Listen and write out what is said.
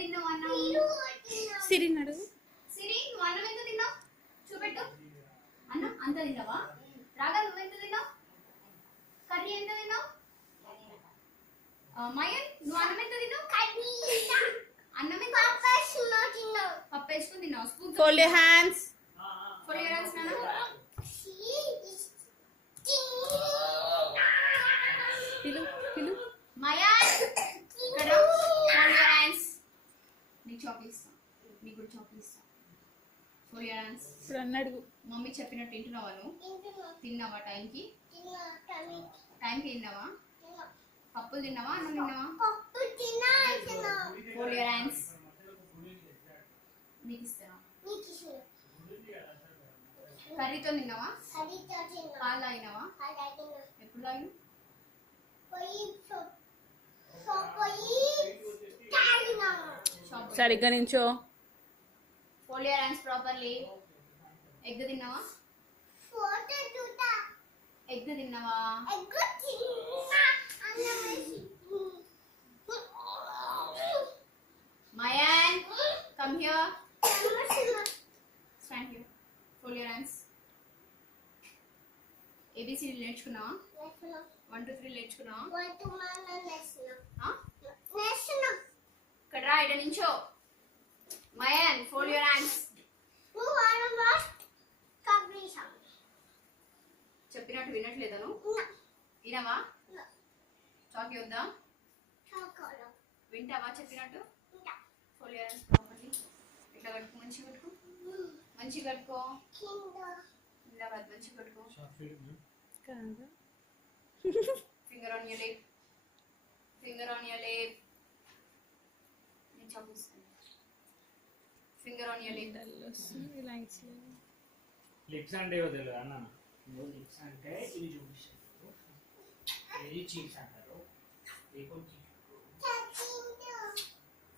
తిన్నావు అన్నం? సిరి నడు. సిరి నువ్వు అన్నం ఎంత తిన్నావు చూపెట్టు. అన్నం అంత తిన్నావా? రాగా నువ్వెంత తిన్నావు? కర్రీ ఎంత తిన్నావు? మయన్ నువ్వు అన్నం ఎంత తిన్నావు? అన్నం ఎంత? పప్పు వేసుకుని తిన్నావు. Spoon fold your hands. Fold your hands నాన్న. పిలు పిలు. మయన్ ఇక్కడ ఫోల్డ్ యువర్ హ్యాండ్స్. నీకు చాక్లెట్ ఇస్తాం, నీకు కూడా చాక్లెట్ ఇస్తాం. Fold your hands. ఇప్పుడు అన్నడుగు. మమ్మీ చెప్పినట్టు తింటున్నావా నువ్వు? తిన్నావా టైంకి? టైంకి తిన్నావా? పప్పులు తిన్నావా అన్నం తిన్నావా? Fold your hands. నీకు ఇస్తాను. కర్రీతో తిన్నావా? పాలు తాగినావా? ఎప్పుడు తాగిన? సరిగ్గా నించో. Fold your hands properly. Egg తిన్నావా? ఎగ్ తిన్నావా? Mayan, come here. Stand here. Fold your hands. ABC నేర్చుకున్నావా? 1 2 3 నేర్చుకున్నావా? ఇక్కడ రా, ఇక్కడ నించో. Mayan, fold your hands. చెప్పినట్టు వినట్లేదా నువ్వు? వినవా? చాకి వద్దా? వింటావా చెప్పినట్టు? Fold your hands properly. ఇట్లా కట్టుకో, మంచిగా కట్టుకో, మంచిగా కట్టుకో. ఇలా కాదు, మంచిగా కట్టుకో. Finger on your lip, finger on your lip. నేను చూపిస్తాను. Finger on your lip. Lips అంటే ఏవో తెలియదు అన్న. లిప్స్ అంటే ఇది చూపిస్తాను. ఇది చీక్స్ అంటారు.